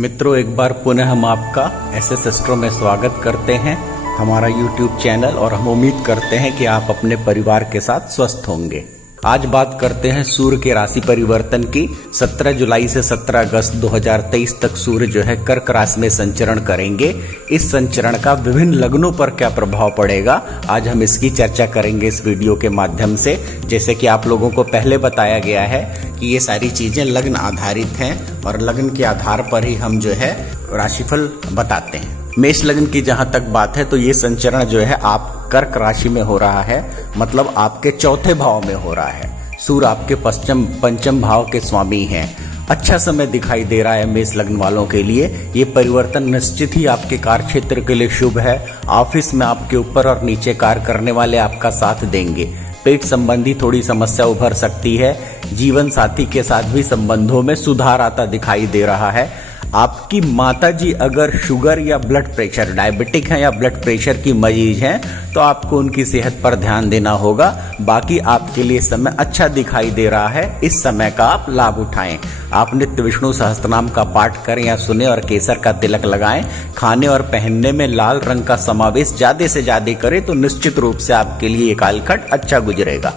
मित्रों, एक बार पुनः हम आपका एसएस एस्ट्रो में स्वागत करते हैं, हमारा यूट्यूब चैनल। और हम उम्मीद करते हैं कि आप अपने परिवार के साथ स्वस्थ होंगे। आज बात करते हैं सूर्य के राशि परिवर्तन की। 17 जुलाई से 17 अगस्त 2023 तक सूर्य जो है कर्क राशि में संचरण करेंगे। इस संचरण का विभिन्न लग्नों पर क्या प्रभाव पड़ेगा, आज हम इसकी चर्चा करेंगे इस वीडियो के माध्यम से। जैसे कि आप लोगों को पहले बताया गया है कि ये सारी चीजें लग्न आधारित हैं और लग्न के आधार पर ही हम जो है राशिफल बताते हैं। मेष लग्न की जहां तक बात है तो ये संचरण जो है आप कर्क राशि में हो रहा है, मतलब आपके चौथे भाव में हो रहा है। सूर्य आपके पंचम भाव के स्वामी हैं। अच्छा समय दिखाई दे रहा है मेष लग्न वालों के लिए। ये परिवर्तन निश्चित ही आपके कार्य क्षेत्र के लिए शुभ है। ऑफिस में आपके ऊपर और नीचे कार्य करने वाले आपका साथ देंगे। पेट संबंधी थोड़ी समस्या उभर सकती है। जीवन साथी के साथ भी संबंधों में सुधार आता दिखाई दे रहा है। आपकी माताजी अगर शुगर या ब्लड प्रेशर, डायबिटिक हैं या ब्लड प्रेशर की मरीज हैं तो आपको उनकी सेहत पर ध्यान देना होगा। बाकी आपके लिए समय अच्छा दिखाई दे रहा है, इस समय का आप लाभ उठाएं। आप नित्य विष्णु सहस्त्रनाम का पाठ करें या सुने और केसर का तिलक लगाएं। खाने और पहनने में लाल रंग का समावेश ज्यादा से ज्यादा करें तो निश्चित रूप से आपके लिए ये कालखंड अच्छा गुजरेगा।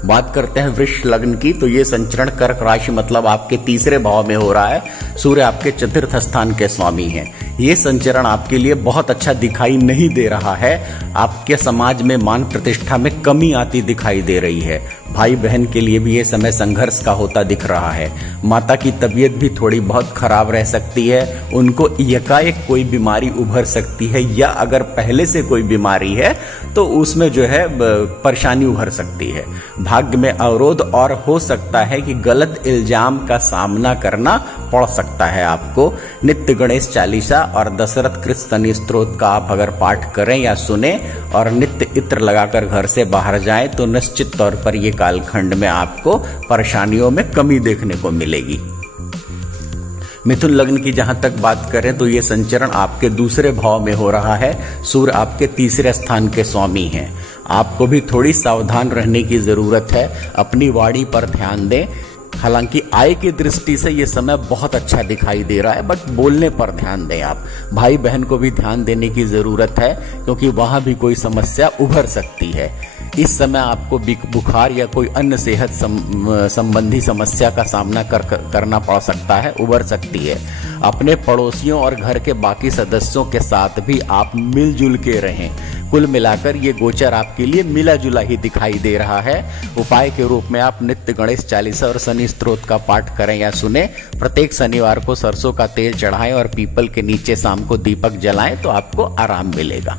बात करते हैं वृष लग्न की, तो ये संचरण कर्क राशि मतलब आपके तीसरे भाव में हो रहा है। सूर्य आपके चतुर्थ स्थान के स्वामी हैं। ये संचरण आपके लिए बहुत अच्छा दिखाई नहीं दे रहा है। आपके समाज में मान प्रतिष्ठा में कमी आती दिखाई दे रही है। भाई बहन के लिए भी ये समय संघर्ष का होता दिख रहा है। माता की तबीयत भी थोड़ी बहुत खराब रह सकती है। उनको एकाएक कोई बीमारी उभर सकती है, या अगर पहले से कोई बीमारी है तो उसमें जो है परेशानी उभर सकती है। भाग्य में अवरोध और हो सकता है कि गलत इल्जाम का सामना करना पड़ सकता है आपको। नित्य गणेश चालीसा और दशरथ कृत शनि स्तोत्र का आप अगर पाठ करें या सुने और नित्य इत्र लगाकर घर से बाहर जाएं तो निश्चित तौर पर ये कालखंड में आपको परेशानियों में कमी देखने को मिलेगी। मिथुन लग्न की जहां तक बात करें तो ये संचरण आपके दूसरे भाव में हो रहा है। सूर्य आपके तीसरे स्थान के स्वामी हैं। आपको भी थोड़ी सावधान रहने की जरूरत है। अपनी वाणी पर ध्यान दें। हालांकि आय की दृष्टि से ये समय बहुत अच्छा दिखाई दे रहा है, बट बोलने पर ध्यान दें आप। भाई बहन को भी ध्यान देने की जरूरत है क्योंकि वहां भी कोई समस्या उभर सकती है। इस समय आपको बुखार या कोई अन्य सेहत संबंधी समस्या का सामना करना पड़ सकता है, उभर सकती है। अपने पड़ोसियों और घर के बाकी सदस्यों के साथ भी आप मिलजुल के रहें। कुल मिलाकर ये गोचर आपके लिए मिला जुला ही दिखाई दे रहा है। उपाय के रूप में आप नित्य गणेश चालीसा और शनि स्तोत्र का पाठ करें या सुने। प्रत्येक शनिवार को सरसों का तेल चढ़ाएं और पीपल के नीचे शाम को दीपक जलाएं तो आपको आराम मिलेगा।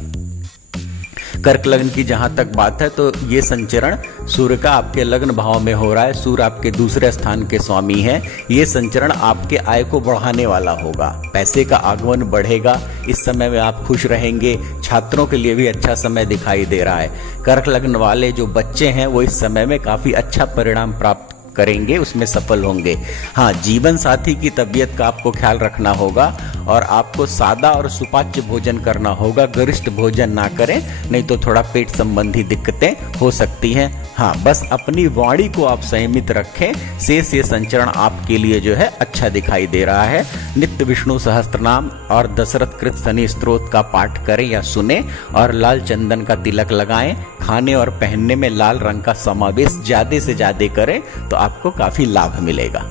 कर्क लग्न की जहां तक बात है तो ये संचरण सूर्य का आपके लग्न भाव में हो रहा है। सूर्य आपके दूसरे स्थान के स्वामी हैं। ये संचरण आपके आय को बढ़ाने वाला होगा। पैसे का आगमन बढ़ेगा। इस समय में आप खुश रहेंगे। छात्रों के लिए भी अच्छा समय दिखाई दे रहा है। कर्क लग्न वाले जो बच्चे हैं वो इस समय में काफी अच्छा परिणाम प्राप्त करेंगे, उसमें सफल होंगे। हाँ, जीवन साथी की तबीयत का आपको ख्याल रखना होगा और आपको सादा और सुपाच्य भोजन करना होगा। गरिष्ठ भोजन ना करें, नहीं तो थोड़ा पेट संबंधी दिक्कतें हो सकती हैं। हाँ, बस अपनी वाणी को आप संयमित रखें। शेष ये संचरण आपके लिए जो है अच्छा दिखाई दे रहा है। नित्य विष्णु सहस्त्रनाम और दशरथ कृत शनि स्तोत्र का पाठ करें या सुने और लाल चंदन का तिलक लगाएं। खाने और पहनने में लाल रंग का समावेश ज्यादा से ज्यादा करें तो आपको काफी लाभ मिलेगा।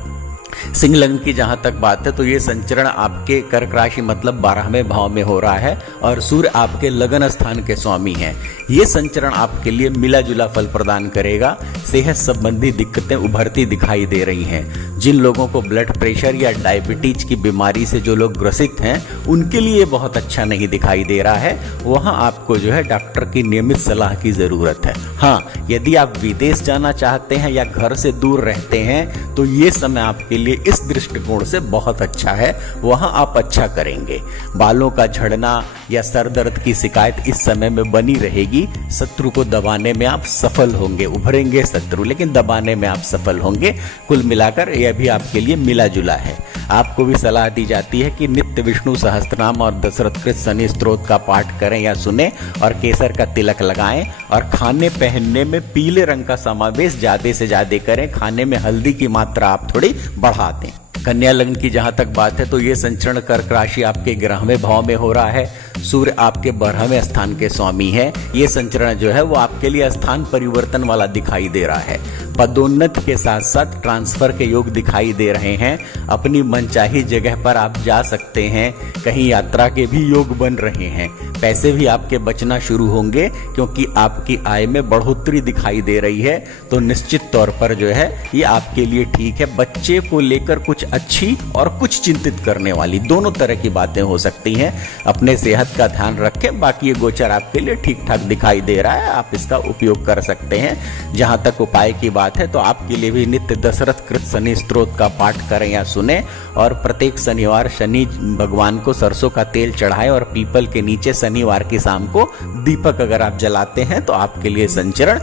सिंह लग्न की जहां तक बात है तो ये संचरण आपके कर्क राशि मतलब 12वें भाव में हो रहा है और सूर्य आपके लगन स्थान के स्वामी हैं। ये संचरण आपके लिए मिला जुला फल प्रदान करेगा। सेहत संबंधी दिक्कतें उभरती दिखाई दे रही हैं। जिन लोगों को ब्लड प्रेशर या डायबिटीज की बीमारी से जो लोग ग्रसित हैं उनके लिए बहुत अच्छा नहीं दिखाई दे रहा है। वहां आपको जो है डॉक्टर की नियमित सलाह की जरूरत है। हाँ, यदि आप विदेश जाना चाहते हैं या घर से दूर रहते हैं तो ये समय आपके लिए इस दृष्टिकोण से बहुत अच्छा है। वहां आप अच्छा करेंगे। बालों का झड़ना या सर दर्द की शिकायत इस समय में बनी रहेगी। शत्रु को दबाने में आप सफल होंगे। उभरेंगे शत्रु लेकिन दबाने में आप सफल होंगे। कुल मिलाकर यह भी आपके लिए मिला जुला है। आपको भी सलाह दी जाती है कि नित्य विष्णु सहस्त्रनाम और दशरथ कृत शनि स्तोत्र का पाठ करें या सुने और केसर का तिलक लगाएं और खाने पहनने में पीले रंग का समावेश ज्यादा से ज्यादा करें। खाने में हल्दी की मात्रा आप थोड़ी बढ़ा दें। कन्या लग्न की जहां तक बात है तो ये संचरण कर्क राशि आपके 11वें भाव में हो रहा है। सूर्य आपके 12वें स्थान के स्वामी है। ये संचरण जो है वो आपके लिए स्थान परिवर्तन वाला दिखाई दे रहा है। पदोन्नति के साथ साथ ट्रांसफर के योग दिखाई दे रहे हैं। अपनी मनचाही जगह पर आप जा सकते हैं। कहीं यात्रा के भी योग बन रहे हैं। पैसे भी आपके बचना शुरू होंगे क्योंकि आपकी आय में बढ़ोतरी दिखाई दे रही है। तो निश्चित तौर पर जो है ये आपके लिए ठीक है। बच्चे को लेकर कुछ अच्छी और कुछ चिंतित करने वाली दोनों तरह की बातें हो सकती हैं। अपने सेहत का ध्यान रखें। बाकी ये गोचर आपके लिए ठीक ठाक दिखाई दे रहा है, आप इसका उपयोग कर सकते हैं। जहां तक उपाय की बात है तो आपके लिए भी नित्य दशरथ कृत शनि स्तोत्र का पाठ करें या सुने और प्रत्येक शनिवार शनि भगवान को सरसों का तेल चढ़ाएं और पीपल के नीचे शनिवार की शाम को दीपक अगर आप जलाते हैं तो आपके लिए संचरण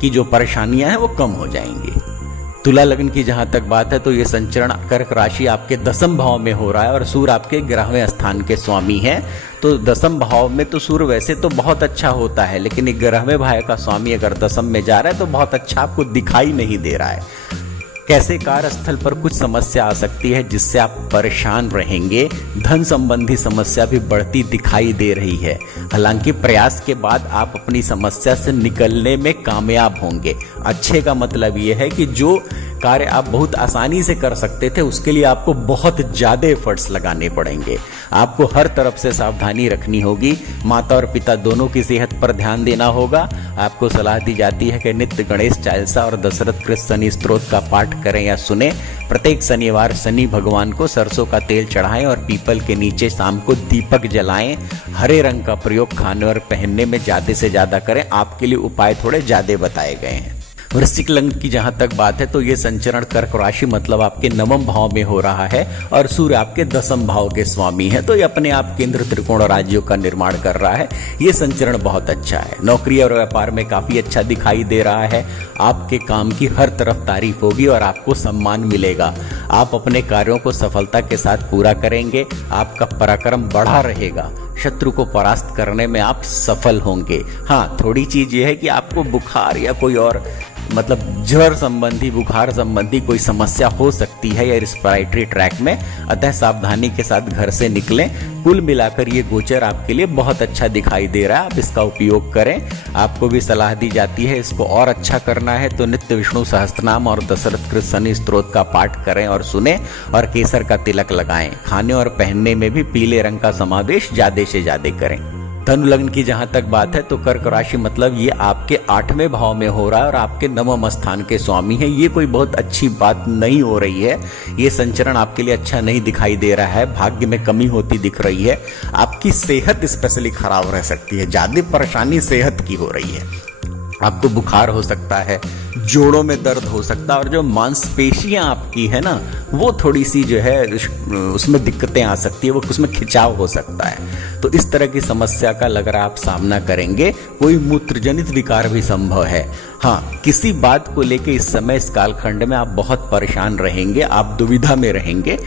की जो परेशानियां हैं वो कम हो जाएंगी। तुला लग्न की जहां तक बात है तो ये संचरण कर्क राशि आपके 10वें भाव में हो रहा है और सूर्य आपके 11वें स्थान के स्वामी हैं। तो 10वें भाव में तो सूर्य वैसे तो बहुत अच्छा होता है, लेकिन 11वें भाव का स्वामी अगर 10वें में जा रहा है तो बहुत अच्छा आपको दिखाई नहीं दे रहा है। कैसे कार्यस्थल पर कुछ समस्या आ सकती है जिससे आप परेशान रहेंगे। धन संबंधी समस्या भी बढ़ती दिखाई दे रही है। हालांकि प्रयास के बाद आप अपनी समस्या से निकलने में कामयाब होंगे। अच्छे का मतलब यह है कि जो कार्य आप बहुत आसानी से कर सकते थे उसके लिए आपको बहुत ज्यादा एफर्ट्स लगाने पड़ेंगे। आपको हर तरफ से सावधानी रखनी होगी। माता और पिता दोनों की सेहत पर ध्यान देना होगा। आपको सलाह दी जाती है कि नित्य गणेश चालीसा और दशरथ कृत शनि स्तोत्र का पाठ करें या सुने। प्रत्येक शनिवार शनि भगवान को सरसों का तेल चढ़ाएं और पीपल के नीचे शाम को दीपक जलाएं। हरे रंग का प्रयोग खाने और पहनने में ज्यादा से ज्यादा करें। आपके लिए उपाय थोड़े ज्यादा बताए गए हैं। वृश्चिक लग्न की जहां तक बात है तो ये संचरण कर्क राशि मतलब आपके 9वें भाव में हो रहा है और सूर्य आपके 10वें भाव के स्वामी है। तो ये अपने आप केंद्र त्रिकोण और राज्यों का निर्माण कर रहा है। ये संचरण बहुत अच्छा है। नौकरी और व्यापार में काफी अच्छा दिखाई दे रहा है। आपके काम की हर तरफ तारीफ होगी और आपको सम्मान मिलेगा। आप अपने कार्यों को सफलता के साथ पूरा करेंगे। आपका पराक्रम बढ़ा रहेगा। शत्रु को परास्त करने में आप सफल होंगे। हाँ, थोड़ी चीज ये है कि आपको बुखार या कोई और मतलब ज्वर संबंधी बुखार संबंधी कोई समस्या हो सकती है या रिस्पिरेटरी ट्रैक में, अतः सावधानी के साथ घर से निकलें। कुल मिलाकर ये गोचर आपके लिए बहुत अच्छा दिखाई दे रहा है। आप इसका उपयोग करें। आपको भी सलाह दी जाती है इसको और अच्छा करना है तो नित्य विष्णु सहस्त्रनाम और दशरथ कृत शनि स्तोत्र का पाठ करें और सुने और केसर का तिलक लगाएं। खाने और पहनने में भी पीले रंग का समावेश ज्यादा से ज्यादा करें। धनु लग्न की जहां तक बात है तो कर्क राशि मतलब ये आपके 8वें भाव में हो रहा है और आपके 9वें स्थान के स्वामी है। ये कोई बहुत अच्छी बात नहीं हो रही है। ये संचरण आपके लिए अच्छा नहीं दिखाई दे रहा है। भाग्य में कमी होती दिख रही है। आपकी सेहत स्पेशली खराब रह सकती है। ज्यादा परेशानी सेहत की हो रही है। आपको बुखार हो सकता है, जोड़ों में दर्द हो सकता है और जो मांसपेशियां आपकी है ना वो थोड़ी सी जो है उसमें दिक्कतें आ सकती है। वो उसमें खिंचाव हो सकता है। तो इस तरह की समस्या का लग रहा आप सामना करेंगे। कोई मूत्रजनित विकार भी संभव है। हाँ, किसी बात को लेकर इस समय इस कालखंड में आप बहुत परेशान रहेंगे। आप दुविधा में रहेंगे।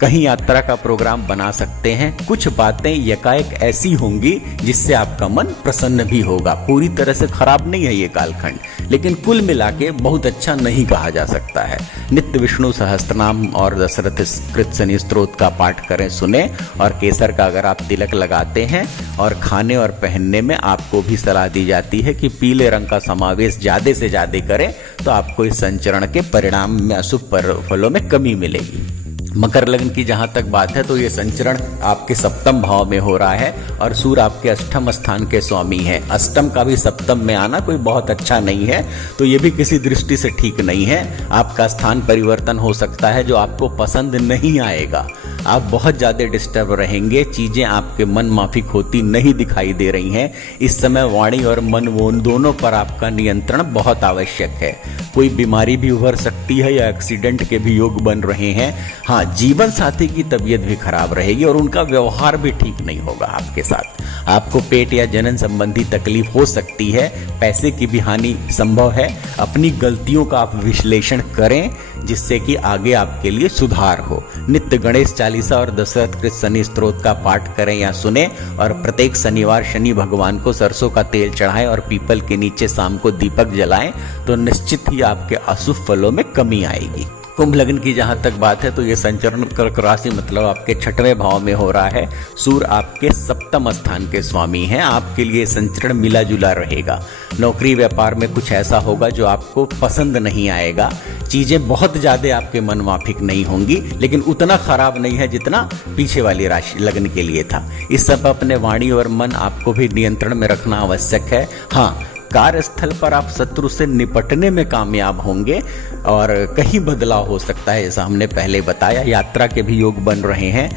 कहीं यात्रा का प्रोग्राम बना सकते हैं। कुछ बातें यकाएक ऐसी होंगी जिससे आपका मन प्रसन्न भी होगा। पूरी तरह से खराब नहीं है ये कालखंड, लेकिन कुल मिला के बहुत अच्छा नहीं कहा जा सकता है। नित्य विष्णु सहस्त्रनाम और दशरथ कृत शनि स्तोत्र का पाठ करें, सुने और केसर का अगर आप तिलक लगाते हैं और खाने और पहनने में आपको भी सलाह दी जाती है कि पीले रंग का समावेश ज्यादा से ज्यादा करें तो आपको इस संचरण के परिणाम में अशुभ फलों में कमी मिलेगी। मकर लग्न की जहां तक बात है तो ये संचरण आपके 7वें भाव में हो रहा है और सूर्य आपके 8वें स्थान के स्वामी है। अष्टम का भी 7वें में आना कोई बहुत अच्छा नहीं है। तो ये भी किसी दृष्टि से ठीक नहीं है। आपका स्थान परिवर्तन हो सकता है जो आपको पसंद नहीं आएगा। आप बहुत ज्यादा डिस्टर्ब रहेंगे। चीजें आपके मन माफिक होती नहीं दिखाई दे रही हैं। इस समय वाणी और मन दोनों पर आपका नियंत्रण बहुत आवश्यक है। कोई बीमारी भी उभर सकती है या एक्सीडेंट के भी योग बन रहे हैं। हाँ, जीवन साथी की तबीयत भी खराब रहेगी और उनका व्यवहार भी ठीक नहीं होगा आपके साथ। आपको पेट या जनन संबंधी तकलीफ हो सकती है। पैसे की भी हानि संभव है। अपनी गलतियों का आप विश्लेषण करें जिससे कि आगे आपके लिए सुधार हो। नित्य गणेश चालीसा और दशरथ कृत शनि स्तोत्र का पाठ करें या सुने और प्रत्येक शनिवार शनि भगवान को सरसों का तेल चढ़ाएं और पीपल के नीचे शाम को दीपक जलाएं तो निश्चित ही आपके अशुभ फलों में कमी आएगी। कुंभ लग्न की जहां तक बात है तो ये संचरण कर्क राशि मतलब आपके 6वें भाव में हो रहा है। सूर्य आपके 7वें स्थान के स्वामी हैं। आपके लिए संचरण मिला जुला रहेगा। नौकरी व्यापार में कुछ ऐसा होगा जो आपको पसंद नहीं आएगा। चीजें बहुत ज्यादा आपके मन माफिक नहीं होंगी, लेकिन उतना खराब नहीं है जितना पीछे वाली राशि लग्न के लिए था। इस सब अपने वाणी और मन आपको भी नियंत्रण में रखना आवश्यक है। हाँ, कार्यस्थल पर आप शत्रु से निपटने में कामयाब होंगे और कहीं बदलाव हो सकता है, जैसा हमने पहले बताया। यात्रा के भी योग बन रहे हैं।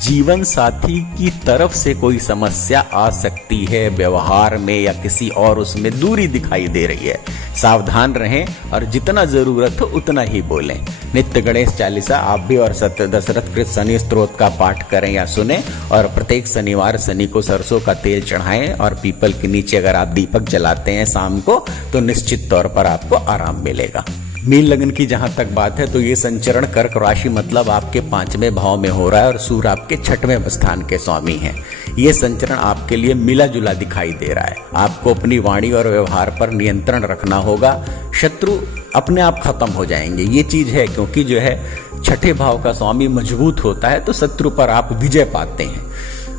जीवन साथी की तरफ से कोई समस्या आ सकती है, व्यवहार में या किसी और उसमें दूरी दिखाई दे रही है। सावधान रहें और जितना जरूरत हो उतना ही बोलें। नित्य गणेश चालीसा आप भी और दशरथ कृत शनि स्तोत्र का पाठ करें या सुने, और प्रत्येक शनिवार शनि को सरसों का तेल चढ़ाएं और पीपल के नीचे अगर आप दीपक जलाते हैं शाम को तो निश्चित तौर पर आपको आराम मिलेगा। मीन लग्न की जहां तक बात है तो ये संचरण कर्क राशि मतलब आपके 5वें भाव में हो रहा है और सूर्य आपके 6वें स्थान के स्वामी हैं। ये संचरण आपके लिए मिला जुला दिखाई दे रहा है। आपको अपनी वाणी और व्यवहार पर नियंत्रण रखना होगा। शत्रु अपने आप खत्म हो जाएंगे, ये चीज है, क्योंकि जो है 6ठे भाव का स्वामी मजबूत होता है तो शत्रु पर आप विजय पाते हैं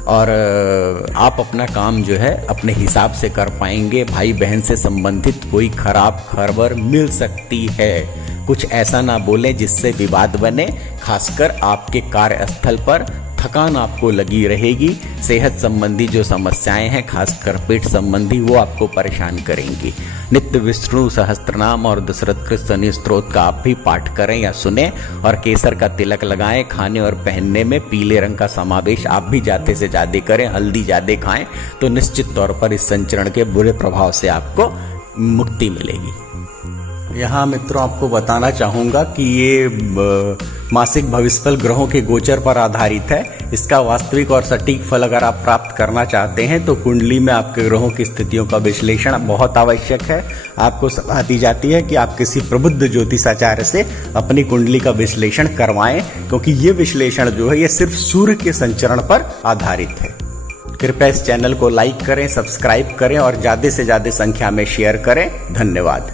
और आप अपना काम जो है अपने हिसाब से कर पाएंगे। भाई बहन से संबंधित कोई खराब खबर मिल सकती है। कुछ ऐसा ना बोले जिससे विवाद बने। खासकर आपके कार्यस्थल पर थकान आपको लगी रहेगी। सेहत संबंधी जो समस्याएं हैं, खासकर पेट संबंधी, वो आपको परेशान करेंगी। नित्य विष्णु सहस्त्रनाम और दशरथ कृत शनि स्तोत्र का आप भी पाठ करें या सुने और केसर का तिलक लगाएं। खाने और पहनने में पीले रंग का समावेश आप भी ज्यादा से ज्यादा करें। हल्दी ज्यादा खाएं तो निश्चित तौर पर इस संचरण के बुरे प्रभाव से आपको मुक्ति मिलेगी। यहाँ मित्रों आपको बताना चाहूँगा कि ये मासिक भविष्यफल ग्रहों के गोचर पर आधारित है। इसका वास्तविक और सटीक फल अगर आप प्राप्त करना चाहते हैं तो कुंडली में आपके ग्रहों की स्थितियों का विश्लेषण बहुत आवश्यक है। आपको सलाह दी जाती है कि आप किसी प्रबुद्ध ज्योतिषाचार्य से अपनी कुंडली का विश्लेषण करवाएं, क्योंकि ये विश्लेषण जो है ये सिर्फ सूर्य के संचरण पर आधारित है। कृपया इस चैनल को लाइक करें, सब्सक्राइब करें और ज्यादा से ज्यादा संख्या में शेयर करें। धन्यवाद।